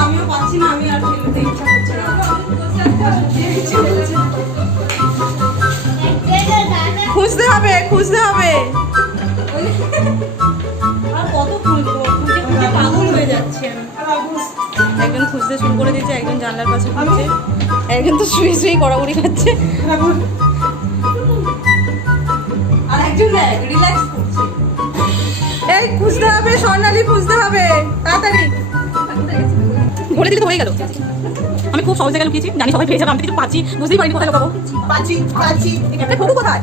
আমিও পাচ্ছি না, আমি আর খেলতে ইচ্ছা করছে না। খুঁজতে হবে, খুঁজতে হবে। আর কত খুঁজবো, খুঁজে খুঁজে পাগল হয়ে যাচ্ছে আমি। একজন খুঁজতে শুরু করে দিয়েছে, একজন জানলার পাশে খুঁজছে, একজন তো শুয়ে শুয়ে কড়াকড়ি খাচ্ছে, আর একজন রিল্যাক্স করছে। এই খুঁজতে হবে স্বর্ণালী, খুঁজতে হবে তাড়াতাড়ি। বলে দিলে তো হয়ে গেল। আমি খুব সহজ জায়গায় লুকিয়েছি, জানি সবাই পেয়ে যাবে, আমি কিছু পাচ্ছি, বুঝতেই পারিনি কোথায় লুকাবো। পাচ্ছি। ফোকু কোথায়?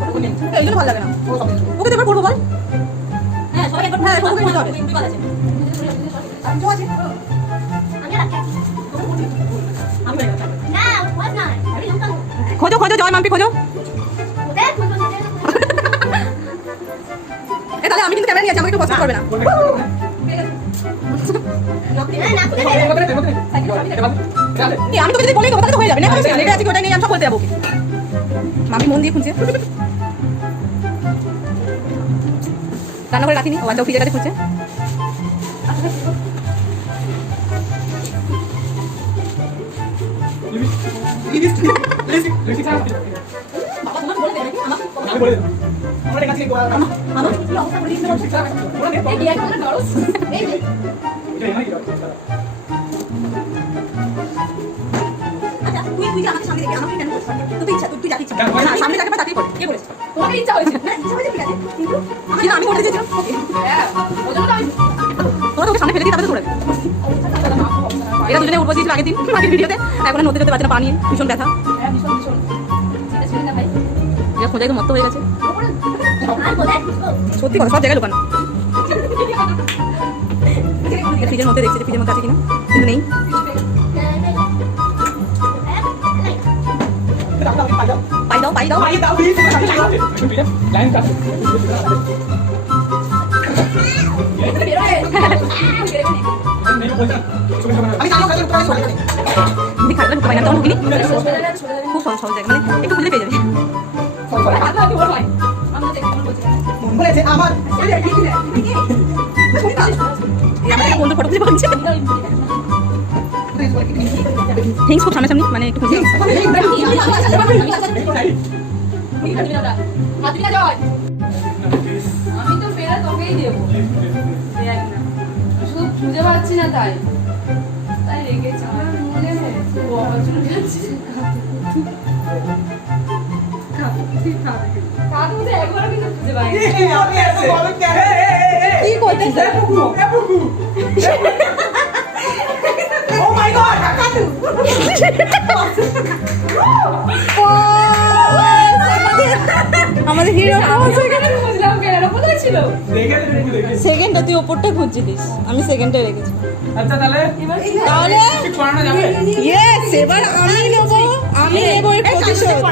এই জন্য ভালো লাগে না। ওকে তো এবার করবো বল। হ্যাঁ সবাই একবার, হ্যাঁ ফোকুকে খুঁজতে হবে। খোঁজো খোঁজো, জয় মাম্পি খোঁজো। তাহলে আমি কিন্তু ক্যামেরা নিয়ে আছি, আমাকে একটু কষ্ট করবে না। আমি তো যদি বলি তাহলে তো হয়ে যাবে না, এটা আছে কি ওটা নেই, আমি সব বলতে যাবো। মামি মন দিয়ে খুঁজছে, রান্না করে রাখিনি, ও আচ্ছা ফ্রিজের কাছে খুঁজছে। সামনে যাকে তাকেই করে কে বলেছে? তোমাকে ইচ্ছা হয়েছে, আমি করতে চেয়েছিলাম। তোরা ওকে সামনে ফেলে দিয়ে তারপরে দৌড়াবে। এরা দুজনে উঠবো দিয়েছিল আগের দিন, আগের ভিডিওতে। এখন নদীতে যেতে পারছে না, পানি ভীষণ ব্যথা। এরা খোঁজাই তো মত্ত হয়ে গেছে সত্যি কথা, সব জায়গায় লুকানো। ফ্রিজের মধ্যে দেখছি, ফ্রিজের মধ্যে আছে কিনা, কিন্তু নেই। পাই দাও, পাই দাও। খুব সহজ সহজ জায়গা, মানে একটু খুঁজলে পেয়ে যাবে। বন্ধুর ফটো খুঁজে পাচ্ছে, থিংস খুব সামনাসামনি, মানে একটু খুঁজে। আমি তো পেরা তোকেই দেবো, শুধু খুঁজে পাচ্ছি না, তাই তাই রেখেছি। আমার মনে হয়েছে বাবা চলে যাচ্ছে। একবারও কিন্তু খুঁজে পাইনি। কি করছিস? আমাদের হিরো বুঝলাম পেয়ারা কোথায় ছিল। সেকেন্ডটা তুই ওপরটা খুঁজছিলিস, আমি সেকেন্ডে রেখেছি। আচ্ছা তাহলে তাহলে ঠিক করানো যাবে। ইয়েস, এবার আমি নেব, আমি নেব এই প্রতিশোধ।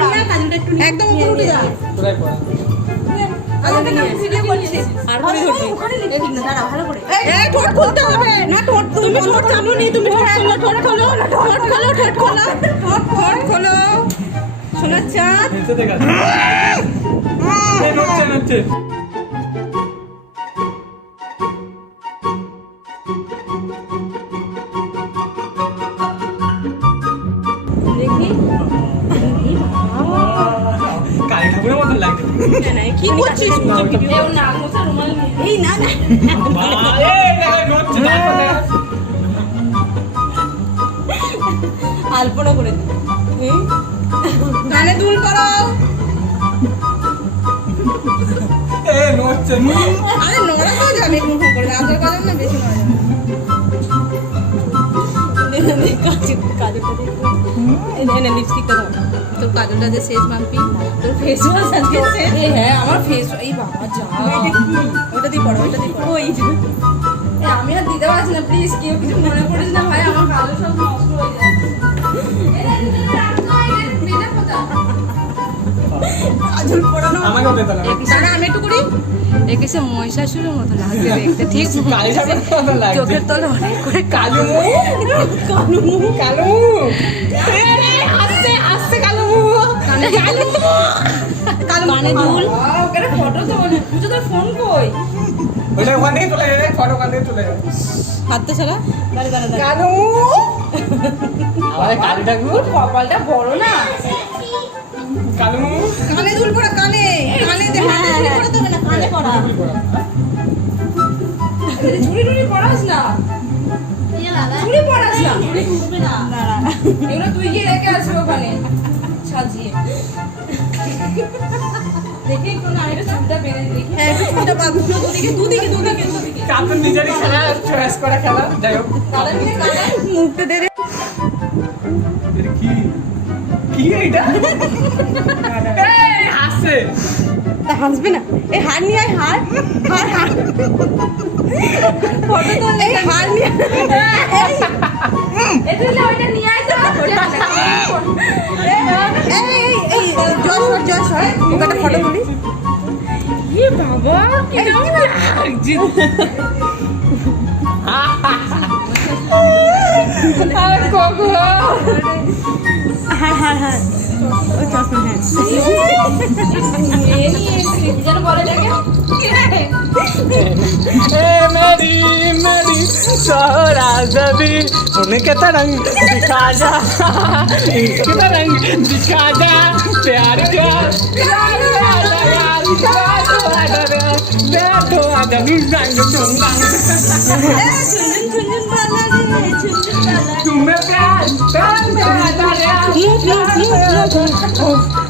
একদম উপরে উঠে যা। কোথায় পড়া? আর ঘুরে ধরবি। এই ঠোঁট খুলতে হবে না, ঠোঁট তুমি ঠোঁট চালুনি, তুমি ঠোঁট খোলো, ঠোঁট খোলো, ঠোঁট খোলো, ঠোঁট খোলো, ঠোঁট খোলো। সোনার চাঁদ নিচে দেখা নড়ছে নড়ছে। দেখি কালী ঠাকুরের মতন লাগছে। না কি করছিস? এও না মোছা রুমাল নিয়ে। এই না না নড়ছে আলপনা করে দি, কানে দুল করো। নড়ছে। আরে নড়া তো যাবে, মুখ করে আদর করেন না, বেশি নড়া যাবে। কাজলটা দেখ, লিপস্টিকটা ধর, তোর কাজলটা যে শেষ মাম্পি, তোর ফেস ওয়াশ আজকে শেষ। হ্যাঁ আমার ফেস, এই বাবা যা, ওটা দিয়ে পড়ো, ওটা দিয়ে পড়ো। ওই আমি আর দিতে পারছি না, প্লিজ কেউ কিছু মনে করিস না ভাই, আমার ভালো সব নষ্ট হয়ে যাচ্ছে। কাজল পড়ানো আমাকেও দে তাহলে। দাঁড়া আমি একটু করি। একেসে মহিষাসুরের মতো লাগছে দেখতে, ঠিক কালী ঠাকুরের মতন লাগছে। চোখের তলে অনেক করে কালো মুখ, কানু মুখ, কালো মুখ। হাসছে হাসছে কালো মুখ, কালো মুখ। কানে দুল ওখানে ফটো তো পুজো তোর ফোন কই? ওইটা ওখান থেকে চলে যাবে, ফটো ওখান থেকে চলে যাবে। হাতটা ছাড়া দাঁড়া দাঁড়া দাঁড়া কানু আমাদের কালী ঠাকুর কপালটা বড় না। কানু কানে দুল পড়া কানে কানে দে হাতে দুল পড়া তো না কানে পড়া চুড়ি টুড়ি পড়াস না, চুড়ি পড়াস না, দাঁড়া এগুলো তুই গিয়ে রেখে আসবি ওখানে সাজিয়ে। দেখি কোন আরেকটা চুড়িটা বেঁধে দেখি। হ্যাঁ একটু ছোট পা দুদিকে দুদিকে দুদিকে দুদিকে কার্টুন নিজেরই খেলা, চয়েস করা খেলা। যাই হোক কালার দিয়ে কালার মুখটা দে রে এটা কি কি এটা? এই হাসছে। তা হাসবে না এই হার নিয়ে আয় হার হার হার ফটো তো এই হার নিয়ে এটা হলে ওইটা নিয়ে আয় তো। এই জশ ওটা ফটো তুলি ই বাবা কি কেমন লাগছে। আর কগো হার হার হার ওই চশমা হ্যাঁ নিয়ে নিয়েছি যেন বলে দেখে ए मेरी मेरी सोहरा जबी उनके तरंग दिखा जा, इनके तरंग दिखा जा, प्यार का तुम्हें प्यार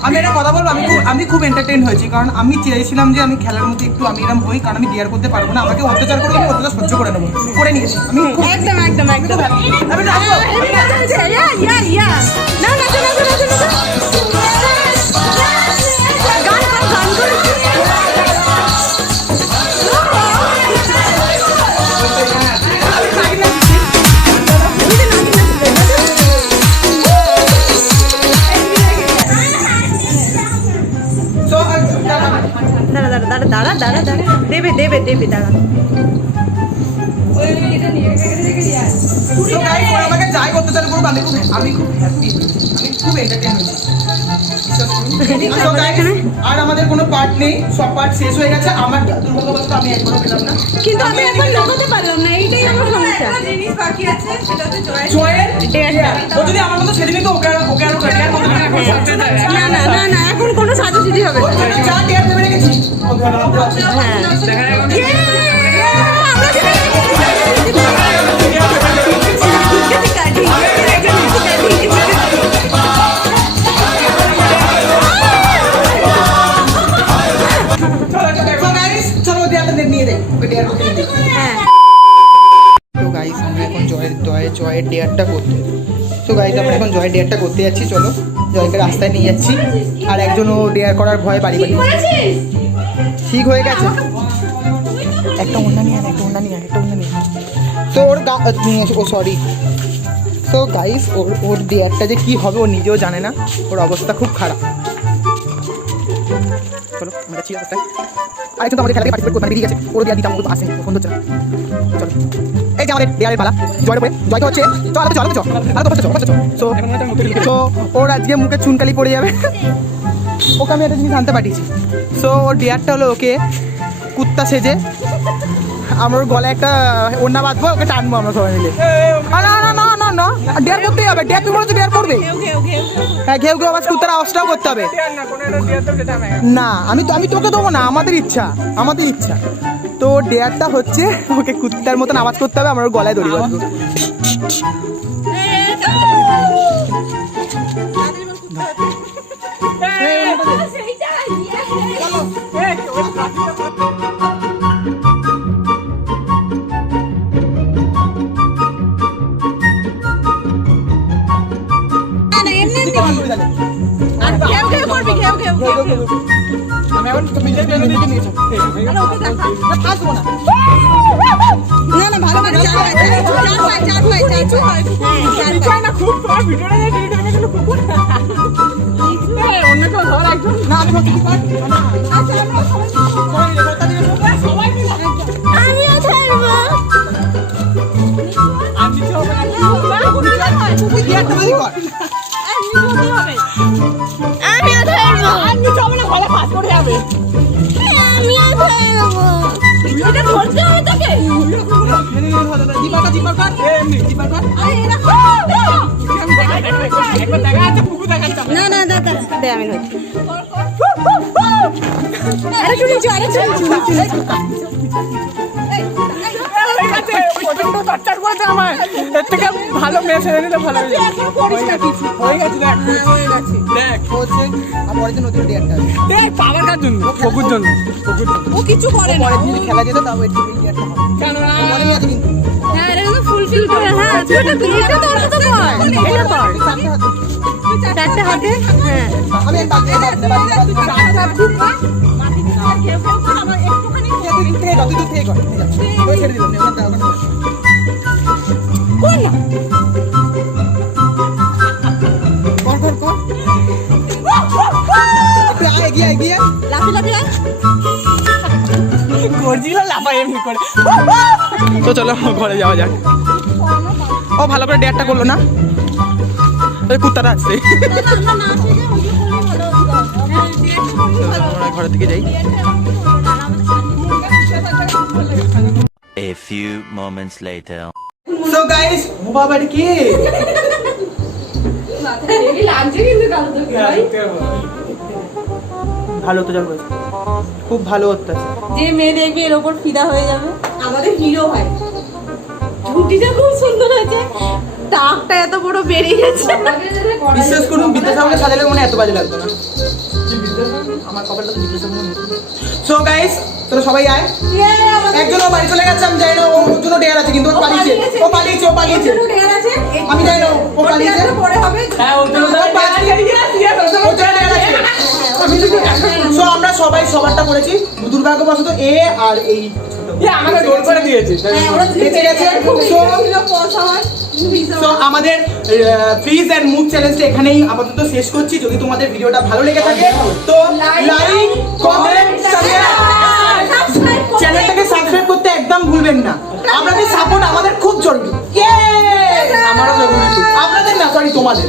আমি একটা কথা বলবো, আমি খুব এন্টারটেইন হয়েছি, কারণ আমি চেয়েছিলাম যে আমি খেলার মধ্যে একটু আমি এরকম হই, কারণ আমি ডিয়ার করতে পারবো না, আমাকে অত্যাচার করলে আমি অত্যাচার সহ্য করে নেবো, করে নিয়েছি আমি খুব একদম একদম একদম আমি রাখবো। ইয়া না না না গান গান গান So, দাঁড়া দেবে দাঁড়া ওই এটা নিয়ে রেখে দিয়ে আয়। so guys, ওরা আমাকে যাই অত্যাচার করবো আমি খুব হ্যাপি, আমি খুব এন্টারটেইন হয়েছি। বিশ্বাস করুন। So guys, আর আমাদের কোনো পার্ট নেই, সব পার্ট শেষ হয়ে গেছে। আমার দুর্ভাগ্যবশত আমি একবারও পেলাম না। কিন্তু আমি এখন লাগাতে পারলাম না এইটাই আমার সমস্যা একটা জিনিস বাকি আছে সেটা হচ্ছে জয়। জয়ের ও যদি আমার মতো সেদিনই তো ওকে আরো ক্যারিয়ার করতে না এখন কোনো সাজুসিধি হবে না যা টিয়ার দেবে রেখেছি। So guys, চলো টিয়ারটা নিয়ে দে, ওই টিয়ার করতে নিয়ে দে। তো গাইস আমরা এখন জয়ের ডেয়ারটা করতে, তো গাইস আমরা এখন জয়ের ডেয়ারটা করতে যাচ্ছি। চলো জয়কে রাস্তায় নিয়ে যাচ্ছি, আর একজন ও ডেয়ার করার ভয় বাড়ি বাড়ি ঠিক হয়ে গেছে। একটা অন্য নিয়ে আন, একটা অন্য নিয়ে আন। তো ওর ও সরি, তো গাইস ওর ডেয়ারটা যে কি হবে ও নিজেও জানে না, ওর অবস্থা খুব খারাপ। চলো আমরা যাচ্ছি রাস্তায়। আরেকজন তো আমাদের খেলাতে পার্টিসিপেট করতে বেরিয়ে গেছে, ওর দেয়ার দিতাম, ও তো আসেনি, ফোন হচ্ছে না। চলো এই যে আমাদের দেয়ারের পালা, জয়ের উপরে জয়কে হচ্ছে তো ওর আজকে মুখে চুনকালি পড়ে যাবে। ওকে আমি একটা জিনিস আনতে পাঠিয়েছি। সো ওর ডেয়ারটা হলো ওকে কুত্তা সেজে আমার গলায় একটা ওড়না বাঁধবো, ওকে টানবো আমরা সবাই মিলে। না না না না না ডেয়ার করতেই হবে, ডেয়ার তুমি বলছো ডেয়ার করবে, হ্যাঁ ঘেউ ঘেউ আওয়াজ কুত্তার আওয়াজটাও করতে হবে। না আমি তোকে দেবো না, আমাদের ইচ্ছা। তো ডেয়ারটা হচ্ছে ওকে কুত্তার মতন আওয়াজ করতে হবে, আমার ওর গলায় দড়ি বাঁধবো। আমি এখন বিজয় প্লেনে দিকে নিয়েছো আসবো না না ভালো করে চার না খুব ভিডিওটা অন্য কেউ ধর একজন না আমি হচ্ছে কি পারি আমিও ছাড়বো আমি তো আমিও ছাড়বো ভালো পাস করে যাবে। আমিও ধরে নেবো। এটা ধরতে হবে তোকে। দীপাকা দীপাকা এমনি আরে এরকম। একবার দেখা আছে পুকু দেখাচ্ছি। না না দাদা দে আমি ধরছি। আরে চুরি আরে চুরি প্রচন্ড টর্চার করেছে আমার। এর থেকে ভালো মেয়ে ছেড়ে দিলে ভালো হয়ে যাবে। হয়ে গেছে দেখ দেখ হচ্ছে আর পরের দিন নতুন ডেটটা আছে দেখ পাওয়ার কার জন্য ফকুর জন্য ও কিছু করে না। পরের দিন যদি খেলা যেত তাও এই ডেটটা হবে কেন না মনে নেই আছে কিন্তু হ্যাঁ এটা কিন্তু ফুলফিল করে হ্যাঁ তুই এটা তো কর এটা কর চারটে হাতে হ্যাঁ আমি এক বাকি তুই থেকে কর ওই ছেড়ে দিলাম ওখান থেকে কর কর কর এগিয়ে এগিয়ে লাফি লাফি গর্জিলা লাফায় এমনি করে। তো চলো ঘরে যাওয়া যাক। ও ভালো করে ডেটটা করলো না ওই কুত্তাটা আসছে। আমরা ঘরের দিকে যাই। A few moments later. So guys বুবা বাড়ি কি লাগছে কিন্তু কালো তোকে ভাই। ভালো তো জানো খুব ভালো হচ্ছে যে মেয়ে দেখবে এর ওপর ফিদা হয়ে যাবে আমাদের হিরো ভাই ঝুটিটা খুব সুন্দর হয়েছে টাকটা এত বড় বেরিয়ে গেছে বিশ্বাস করুন বিদ্যাসাগরকে সাজালে মনে এত বাজে লাগতো না আমার কপালটা তো বিদ্যাসাগর সো গাইস তোরা সবাই আয় একজন ও বাড়ি চলে গেছে আমি জানি না ওর জন্য ডেয়ার আছে কিন্তু ও পালিয়েছে আমি জানি না ও পালিয়েছে পরে হবে হ্যাঁ ওর জন্য ও পালিয়েছে ওর জন্য ডেয়ার আছে সো আমরা সবাই সবারটা করেছি দুর্ভাগ্যবশত এ আর এই আমাকে জোর করে দিয়েছে। বেঁচে গেছে তো আমাদের ফ্রিজ এন্ড মুভ চ্যালেঞ্জটা এখানেই আপাতত শেষ করছি যদি তোমাদের ভিডিওটা ভালো লেগে থাকে তো লাইক কমেন্ট চ্যানেলটাকে সাবস্ক্রাইব করতে একদম ভুলবেন না আপনাদের সাপোর্ট আমাদের খুব জরুরি আমারও জরুরি আপনাদের না সরি তোমাদের